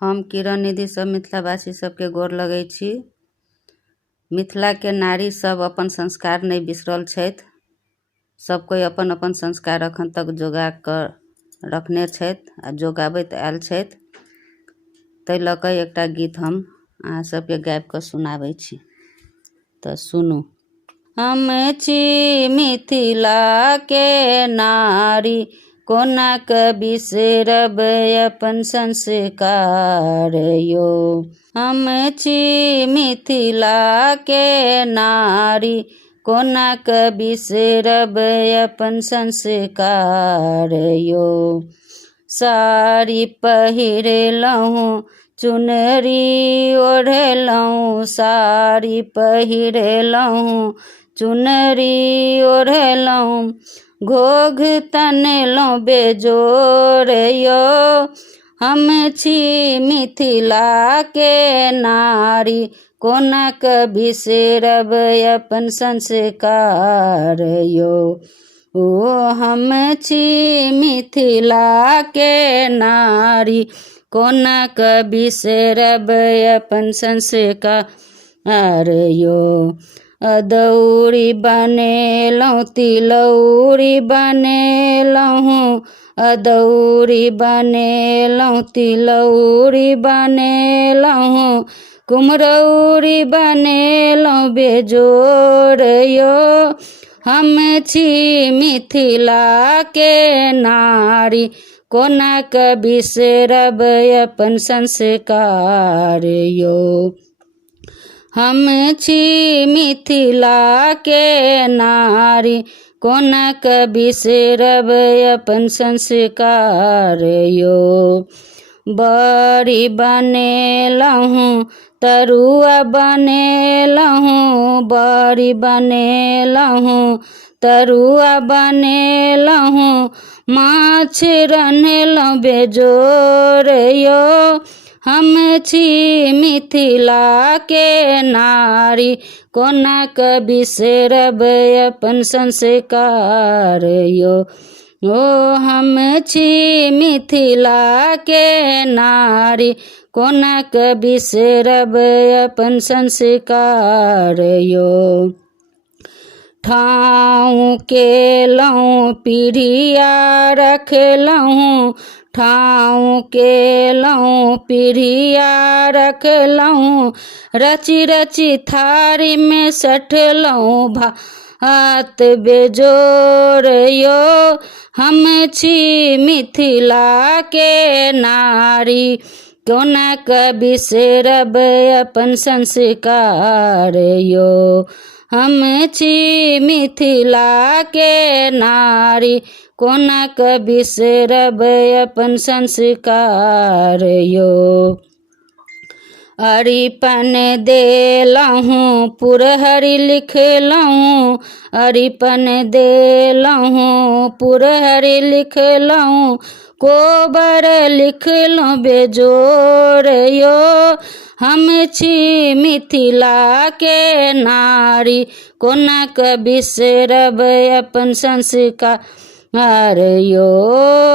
हम किरण निधि सब मिथिलावासी सबके गोर लगै छी। मिथिला के नारी सब अपन संस्कार नहीं बिसरल छथि। सब कोई अपन अपन संस्कार अखन तक जोगा कर रखने छथि आ जोगाबैत आयल छथि। ताहि लऽ कऽ एकटा गीत हम अहाँ सबके गाबि कऽ सुनाबै छी, तऽ सुनू। हम छी मिथिला के नारी, कोना के बिसरब अपन संस्कार यो। हम छी मिथिला के नारी, कोना के बिसरब अपन संस्कार यो। साड़ी पहिरलहुँ चुनरी ओढ़लहुँ, साड़ी पहिरलहुँ चुनरी ओढ़लहुँ, घोघ तनलहुँ बेजोड़ यो। हम छी मिथिला के नारी, कोना के बिसरब अपन संस्कार यो। ओ हम छी मिथिला के नारी, कोना के बिसरब अपन संस्कार यो। अदौरी बनेलहुँ तिलौरी बनेलहुँ, अदौरी बनेलहुँ तिलौरी बनेलहुँ, कुम्हरौरी बनेलहुँ बेजोड़ यो। हम छी मिथिला के नारी, कोना के बिसरब अपन संस्कार यो। हम छी मिथिला के नारी, कोना के बिसरब अपन संस्कार यो। बड़ी बनेलहुँ तरुआ बनेलहुँ, बड़ी बनेलहुँ तरुआ बनेलहुँ, माछ रन्हलहुँ बेजोड़ यो। हम छी मिथिला के नारी, कोना के बिसरब अपन संस्कार यो। ओ हम छी मिथिला के नारी, कोना के बिसरब अपन संस्कार यो। ठाउँ केलहुँ पीढ़िया रखलहुँ, ठाउँ केलहुँ पीढ़िया रखलहुँ, रची रची थारी में सठलहुँ भात बेजोड़ यो। हम छी मिथिला के नारी, कोना के बिसरब अपन संस्कार यो। हम छी मिथिला के नारी, कोना के बिसरब अपन संस्कार यो। अरिपन देलहुँ पुरहरि लिखलहुँ, अरिपन देलहुँ पुरहरि लिखलहुँ, कोबर लिखलहुँ बेजोड़ यो। हम छी मिथिला के नारी, कोना के बिसरब अपन संस्कार यो।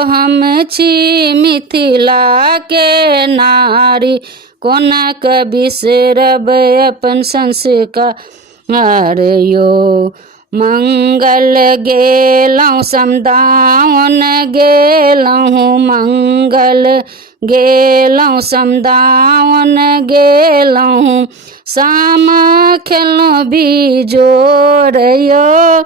हम छी मिथिला के नारी, कोना के बिसरब अपन संस्कार यो। मंगल गेलहुँ समदाउन गेलहुँ, मंगल गेलहुँ समदाउन गेलहुँ, सामा खेलहुँ बिजोड़ यो।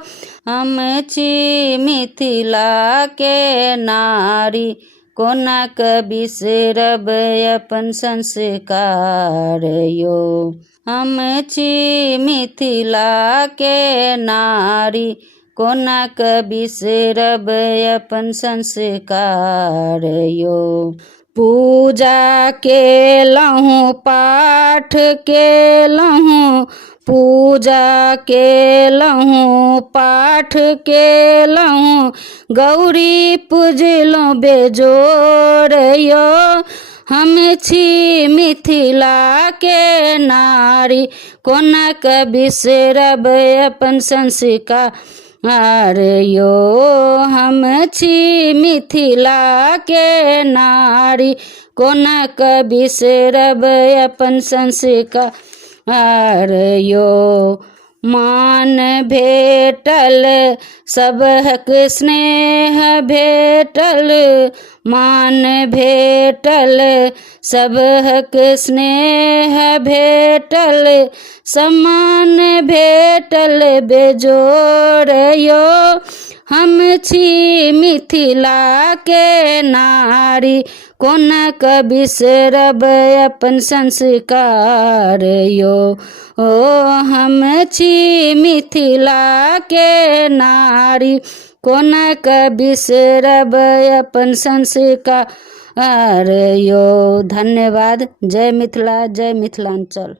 हम छी मिथिला के नारी, कोना के बिसरब अपन संस्कार यो। हम छी मिथिला के नारी, कोना के बिसरब अपन संस्कार यो। पूजा केलहुँ पाठ केलहुँ, पूजा केलहुँ पाठ केलहुँ, गौरी पूजलहुँ बेजोड़ यो। हम छी मिथिला के नारी, कोना के बिसरब अपन संस्कार यो। हम छी मिथिला के नारी, कोना क बिसरब अपन संस्कार यो। मान भेटल सबहक स्नेह भेटल, मान भेटल सबहक स्नेह भेटल, सम्मान भेटल बेजोड़ यो। हम छी मिथिला के नारी, कोना क बिसरब अपन संस्कार यो। ओ हम छी मिथिला के नारी, कोना क बिसरब अपन संस्कार यो। धन्यवाद। जय मिथिला, जय मिथिलांचल।